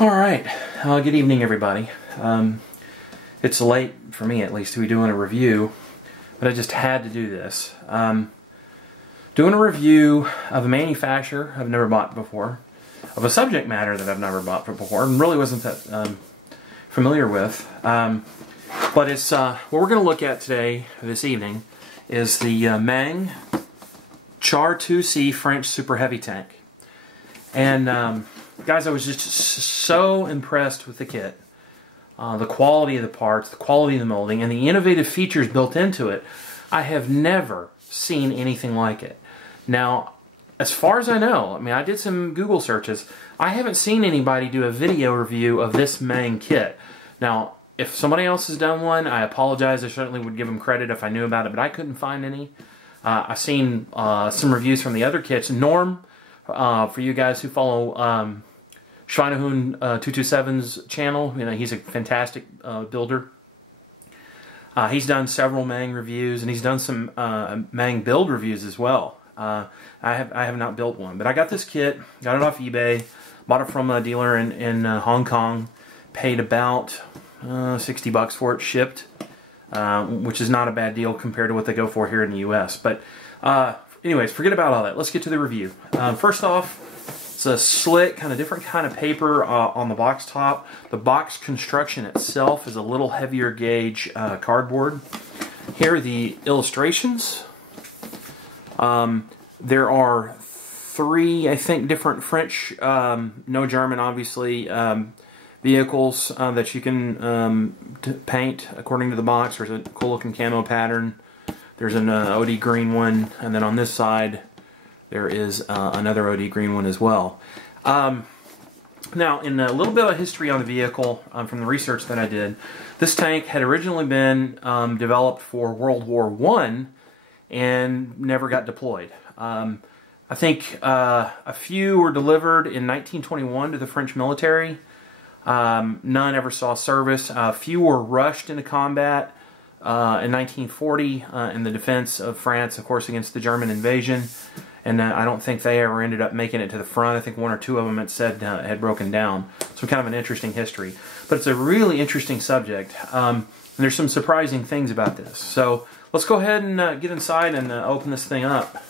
Alright, good evening everybody. It's late, for me at least, to be doing a review, but I just had to do this. Doing a review of a manufacturer I've never bought before, of a subject matter that I've never bought before, and really wasn't that familiar with. But it's what we're going to look at today, this evening, is the Meng Char 2C French Super Heavy Tank. And guys, I was just so impressed with the kit, the quality of the parts, the quality of the molding, and the innovative features built into it. I have never seen anything like it. Now, as far as I know, I mean, I did some Google searches. I haven't seen anybody do a video review of this Meng kit. Now, if somebody else has done one, I apologize. I certainly would give them credit if I knew about it, but I couldn't find any. I've seen some reviews from the other kits. Norm, for you guys who follow Schweinehund 227's channel, you know, he's a fantastic builder. He's done several Meng reviews, and he's done some Meng build reviews as well. I have not built one, but I got this kit, got it off eBay, bought it from a dealer in Hong Kong, paid about 60 bucks for it, shipped, which is not a bad deal compared to what they go for here in the US. But anyways, forget about all that. Let's get to the review. First off, it's a slick, kind of different kind of paper on the box top. The box construction itself is a little heavier gauge cardboard. Here are the illustrations. There are three, I think, different French, no German, obviously, vehicles that you can paint according to the box. There's a cool looking camo pattern. There's an OD green one, and then on this side there is another OD green one as well. Now, in a little bit of history on the vehicle from the research that I did, this tank had originally been developed for World War I and never got deployed. I think a few were delivered in 1921 to the French military. None ever saw service. A few were rushed into combat in 1940 in the defense of France, of course, against the German invasion. And I don't think they ever ended up making it to the front. I think one or two of them had said had broken down. So kind of an interesting history. But it's a really interesting subject. And there's some surprising things about this. So let's go ahead and get inside and open this thing up.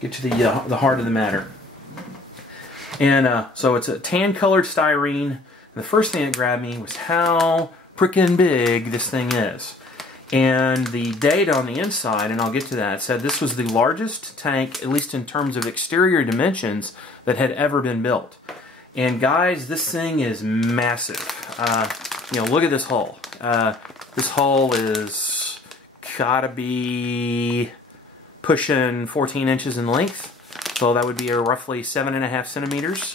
Get to the heart of the matter. And so it's a tan-colored styrene. And the first thing that grabbed me was how frickin' big this thing is. And the data on the inside, and I'll get to that, said this was the largest tank, at least in terms of exterior dimensions, that had ever been built. And guys, this thing is massive. You know, look at this hull. This hull is gotta be pushing 14 inches in length. So that would be roughly 7.5 centimeters.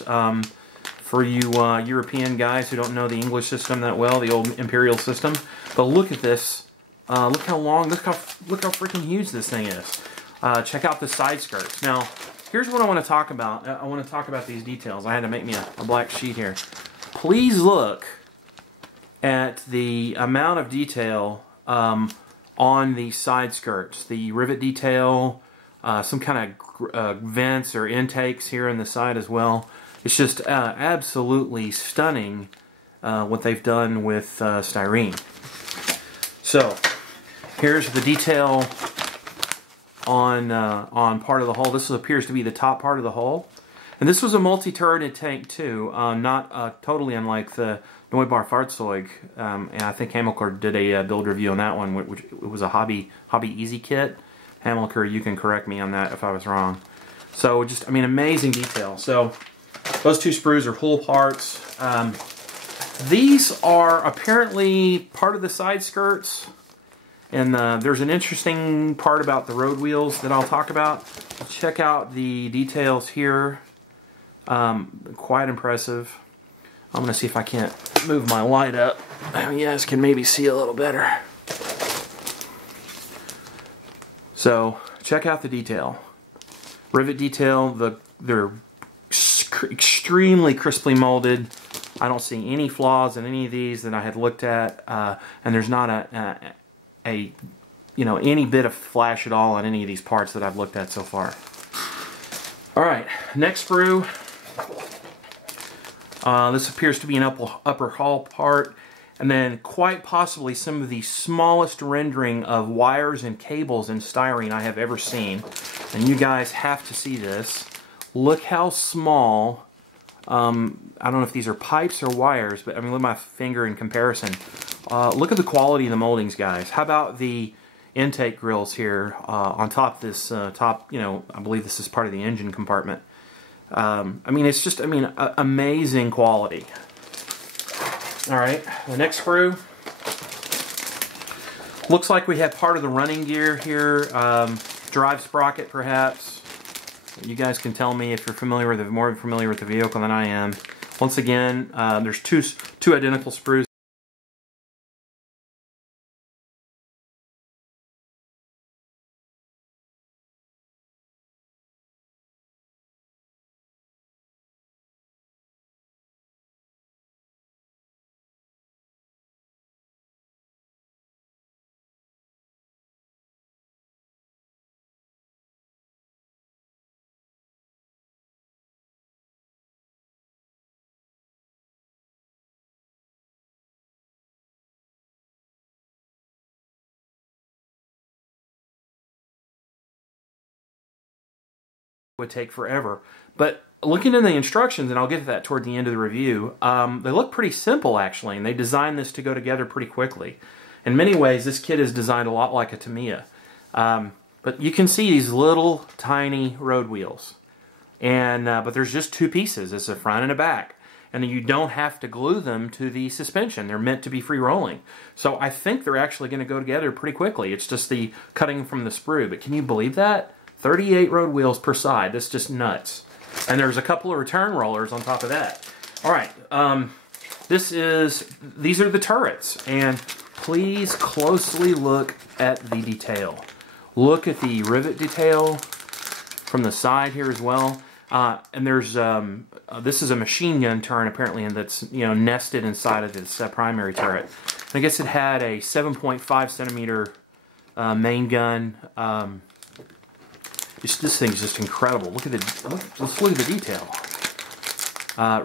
For you European guys who don't know the English system that well, the old imperial system. But look at this. Look how long, look how freaking huge this thing is. Check out the side skirts. Now, here's what I want to talk about. I want to talk about these details. I had to make me a black sheet here. Please look at the amount of detail on the side skirts. The rivet detail, some kind of vents or intakes here on the side as well. It's just absolutely stunning what they've done with styrene. So, here's the detail on part of the hull. This appears to be the top part of the hull. And this was a multi-turreted tank too, not totally unlike the Neubauer Fahrzeug. And I think Hamilcar did a build review on that one, which was a hobby easy kit. Hamilcar, you can correct me on that if I was wrong. So just, I mean, amazing detail. So those two sprues are hull parts. These are apparently part of the side skirts. And there's an interesting part about the road wheels that I'll talk about. Check out the details here. Quite impressive. I'm going to see if I can't move my light up. You guys can maybe see a little better. So, check out the detail. Rivet detail, they're extremely crisply molded. I don't see any flaws in any of these that I had looked at. And there's not any bit of flash at all on any of these parts that I've looked at so far. Alright, next sprue. This appears to be an upper hull part. And then quite possibly some of the smallest rendering of wires and cables in styrene I have ever seen. And you guys have to see this. Look how small, I don't know if these are pipes or wires, but I mean, look at my finger in comparison. Look at the quality of the moldings, guys. How about the intake grills here on top of this top, I believe this is part of the engine compartment. I mean, it's just, amazing quality. All right, the next sprue. Looks like we have part of the running gear here. Drive sprocket, perhaps. You guys can tell me if you're more familiar with the vehicle than I am. Once again, there's two identical sprues. Would take forever, but looking in the instructions, and I'll get to that toward the end of the review, they look pretty simple actually, and they designed this to go together pretty quickly. In many ways, this kit is designed a lot like a Tamiya, but you can see these little tiny road wheels, and but there's just two pieces. It's a front and a back, and you don't have to glue them to the suspension. They're meant to be free rolling, so I think they're actually going to go together pretty quickly. It's just the cutting from the sprue, but can you believe that? 38 road wheels per side. That's just nuts. And there's a couple of return rollers on top of that. All right, these are the turrets, and please closely look at the detail. Look at the rivet detail from the side here as well. And there's this is a machine gun turret apparently, and that's nested inside of this primary turret. And I guess it had a 7.5 centimeter main gun. This thing's just incredible. Look at let's look at the detail.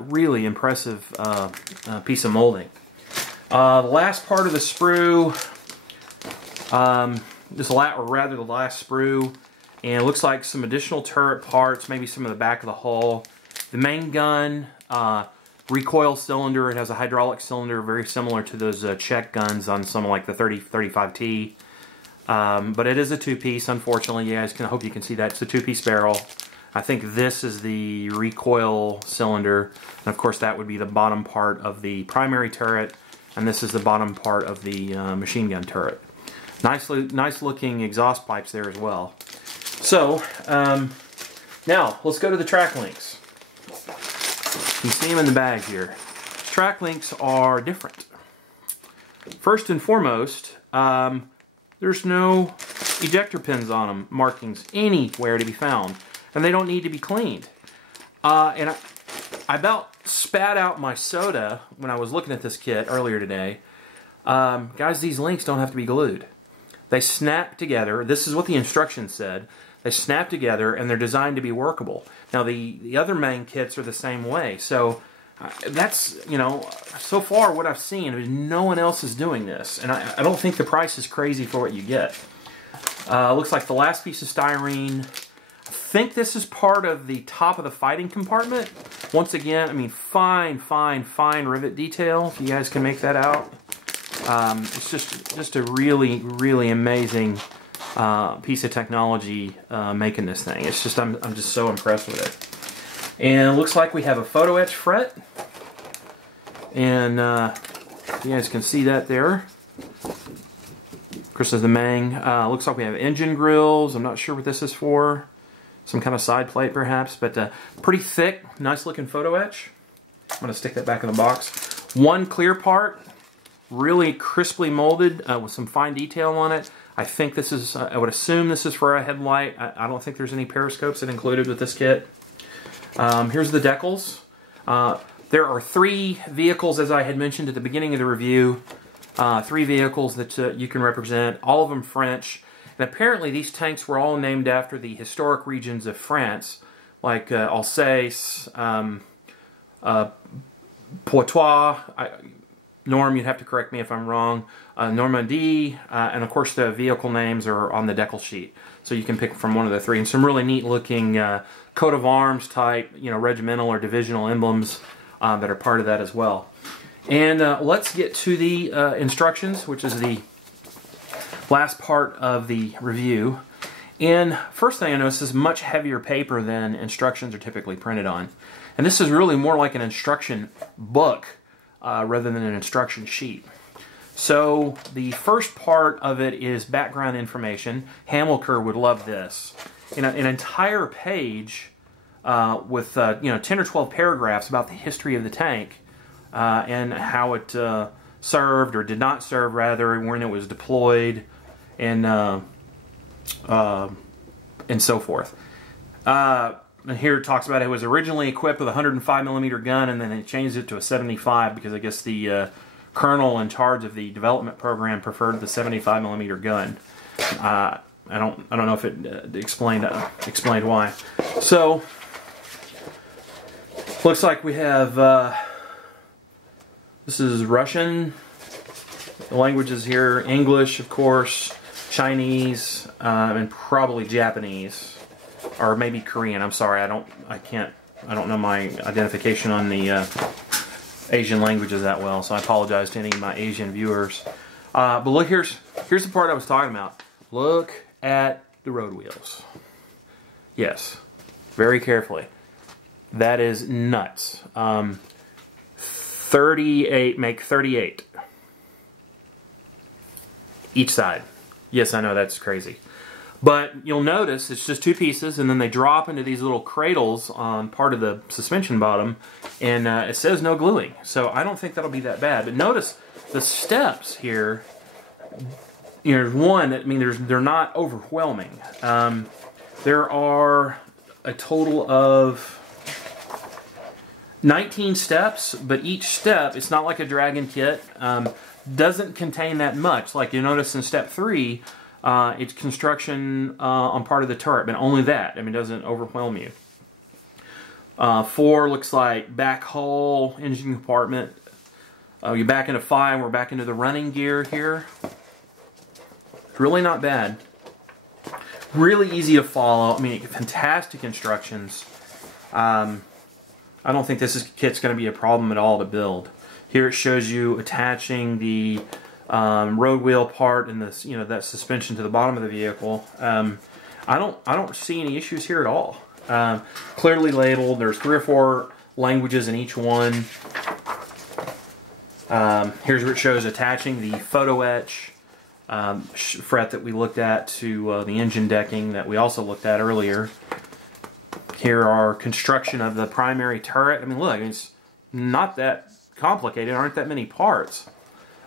Really impressive piece of molding. The last part of the sprue, the last sprue, and it looks like some additional turret parts, maybe some of the back of the hull. The main gun, recoil cylinder. It has a hydraulic cylinder, very similar to those Czech guns on some like the 35T. But it is a two-piece, unfortunately. You guys I hope you can see that. It's a two-piece barrel. I think this is the recoil cylinder. And of course that would be the bottom part of the primary turret. And this is the bottom part of the machine gun turret. Nice looking exhaust pipes there as well. So, now let's go to the track links. You can see them in the bag here. Track links are different. First and foremost, there's no ejector pins on them, markings anywhere to be found, and they don't need to be cleaned. And I about spat out my soda when I was looking at this kit earlier today. Guys, these links don't have to be glued. They snap together. This is what the instructions said. They snap together, and they're designed to be workable. Now, the other Meng kits are the same way, so that's, so far what I've seen is no one else is doing this, and I don't think the price is crazy for what you get. Looks like the last piece of styrene. I think this is part of the top of the fighting compartment. Once again, fine rivet detail, if you guys can make that out. It's just a really, really amazing piece of technology making this thing. It's just, I'm just so impressed with it. And it looks like we have a photo etch fret, and you guys can see that there. Of course, there's the Meng. Looks like we have engine grills. I'm not sure what this is for. Some kind of side plate, perhaps, but pretty thick, nice looking photo etch. I'm going to stick that back in the box. One clear part, really crisply molded with some fine detail on it. I think this is, I would assume this is for a headlight. I don't think there's any periscopes that included with this kit. Here's the decals. There are 3 vehicles, as I had mentioned at the beginning of the review. 3 vehicles that you can represent, all of them French. And apparently these tanks were all named after the historic regions of France, like Alsace, Poitou, Norm, you'd have to correct me if I'm wrong, Normandie, and of course the vehicle names are on the decal sheet. So you can pick from one of the three. And some really neat looking coat of arms type, regimental or divisional emblems that are part of that as well. And let's get to the instructions, which is the last part of the review. And first thing I noticed is much heavier paper than instructions are typically printed on. And this is really more like an instruction book rather than an instruction sheet. So the first part of it is background information. Hamilcar would love this. An entire page with 10 or 12 paragraphs about the history of the tank and how it served or did not serve, rather, when it was deployed, and so forth. And here it talks about it was originally equipped with a 105mm gun, and then they changed it to a 75 because I guess the colonel in charge of the development program preferred the 75mm gun. I don't know if it explained why. So looks like we have this is Russian. The languages here: English, of course, Chinese, and probably Japanese, or maybe Korean. I'm sorry, I don't know my identification on the Asian languages that well, so I apologize to any of my Asian viewers. But look, here's the part I was talking about. Look at the road wheels. Yes, very carefully. That is nuts. 38 make 38 each side. Yes, I know that's crazy. But you'll notice it's just two pieces, and then they drop into these little cradles on part of the suspension bottom, and it says no gluing. So I don't think that'll be that bad. But notice the steps here. There's one. I mean, they're not overwhelming. There are a total of 19 steps, but each step, it's not like a Dragon kit, doesn't contain that much. Like you notice in step 3, it's construction on part of the turret, but only that. I mean, it doesn't overwhelm you. 4 looks like back hull, engine compartment. You back into 5, we're back into the running gear here. Really not bad. Really easy to follow. I mean, fantastic instructions. I don't think this kit's going to be a problem at all to build. Here it shows you attaching the road wheel part and this, that suspension to the bottom of the vehicle. I don't see any issues here at all. Clearly labeled. There's 3 or 4 languages in each one. Here's where it shows attaching the photo etch fret that we looked at to the engine decking that we also looked at earlier. Here are construction of the primary turret. I mean, look, it's not that complicated. Aren't that many parts.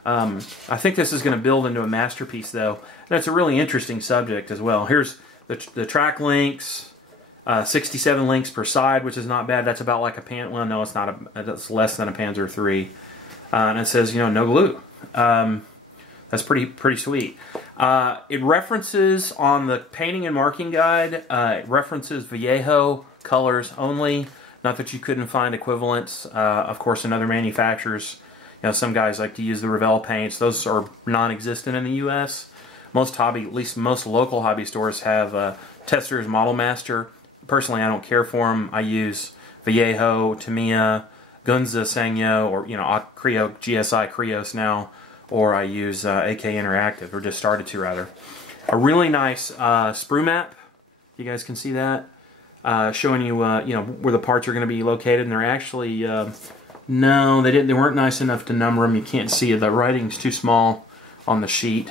I think this is going to build into a masterpiece, though. And it's a really interesting subject as well. Here's the track links, 67 links per side, which is not bad. That's about like a well, no, it's not. That's less than a Panzer III. And it says, no glue. That's pretty sweet. It references on the painting and marking guide. It references Vallejo colors only. Not that you couldn't find equivalents, of course, in other manufacturers. Some guys like to use the Revell paints. Those are non-existent in the U.S. At least most local hobby stores have Testors Model Master. Personally, I don't care for them. I use Vallejo, Tamiya, Gunza Sangyo, or Creo, GSI Creos now, or I use AK Interactive, or just started to rather. A really nice sprue map. You guys can see that. Showing you, where the parts are going to be located, and they're actually, no, they didn't. They weren't nice enough to number them. You can't see it. The writing's too small on the sheet.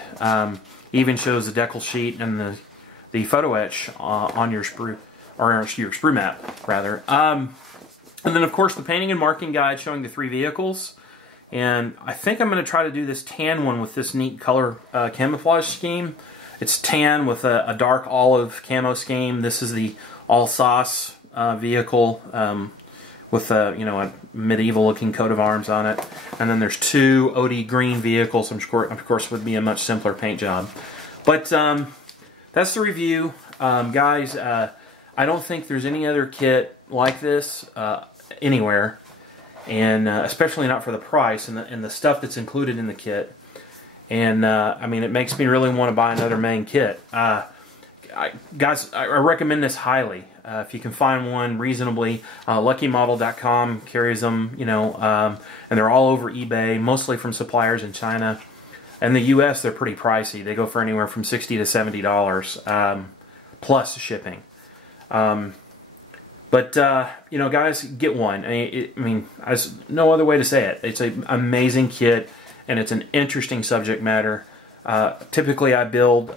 Even shows the decal sheet and the photo etch on your sprue, or your sprue map rather. And then of course the painting and marking guide showing the 3 vehicles. And I think I'm going to try to do this tan one with this neat color camouflage scheme. It's tan with a dark olive camo scheme. This is the Alsace vehicle with a medieval-looking coat of arms on it. And then there's 2 OD green vehicles, which of course would be a much simpler paint job. But that's the review. Guys, I don't think there's any other kit like this anywhere. and especially not for the price and the stuff that's included in the kit. And I mean, it makes me really want to buy another Meng kit. Guys, I recommend this highly. If you can find one reasonably, luckymodel.com carries them, you know, and they're all over eBay, mostly from suppliers in China. In the U.S., they're pretty pricey. They go for anywhere from $60 to $70 plus shipping. But you know, guys, get one. I mean, there's no other way to say it. It's an amazing kit, and it's an interesting subject matter. Typically, I build,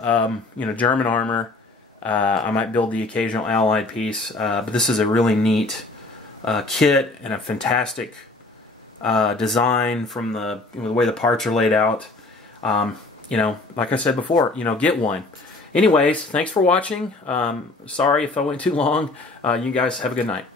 you know, German armor. I might build the occasional Allied piece, but this is a really neat kit and a fantastic design from the way the parts are laid out. You know, like I said before, you know, get one. Anyways, thanks for watching. Sorry if I went too long. You guys have a good night.